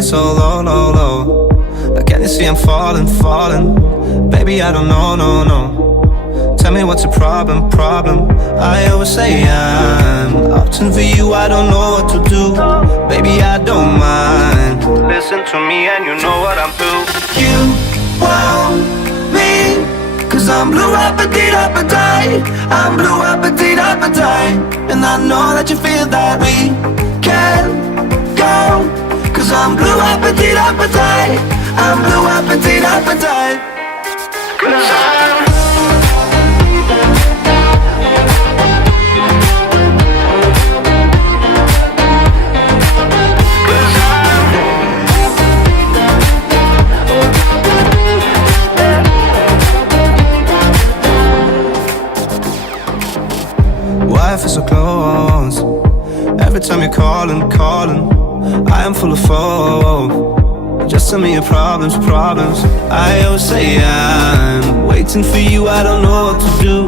you so low, low, low? Like, can you see I'm falling, falling? Baby, I don't know, no, no. Tell me what's the problem, problem? I always say I'm opting for you, I don't know what to do. Baby, I don't mind. Listen to me and you know what I'm through. You want me, cause I'm blue appetite, appetite. I'm blue appetite, appetite. And I know that you feel that we can go, cause I'm blue appetite, appetite. I'm blue appetite, appetite. Cause I'm why I feel so close. Every time you're calling, calling, I am full of hope. Just tell me your problems, problems. I always say I'm waiting for you, I don't know what to do.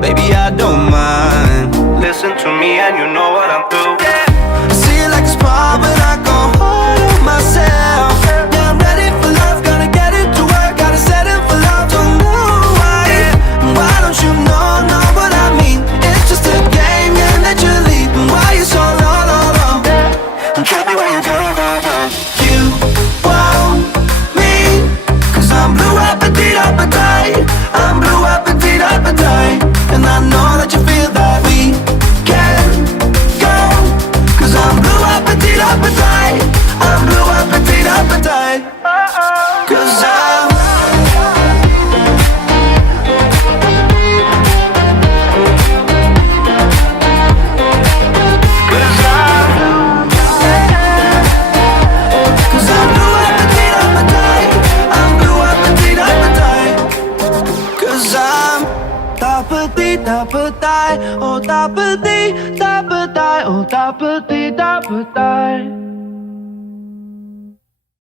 Baby, I don't mind. Listen to me and you know what I'm through. I see it like a spot, but I go hard on myself. Yeah, I'm ready for love, gonna get it to work. Gotta set it for love, don't know why. Why don't you know what I mean? It's just a game, yeah, that you leave. Why you so low, low, low? Tell me where you go, go, go. You want me, cause I'm blue appetite, appetite. I'm blue appetite, appetite. And I know that you feel that we can go, cause I'm blue appetite, appetite. I'm blue appetite, appetite. Cause I'm appetite, oh appetite, appetite, oh appetite, appetite.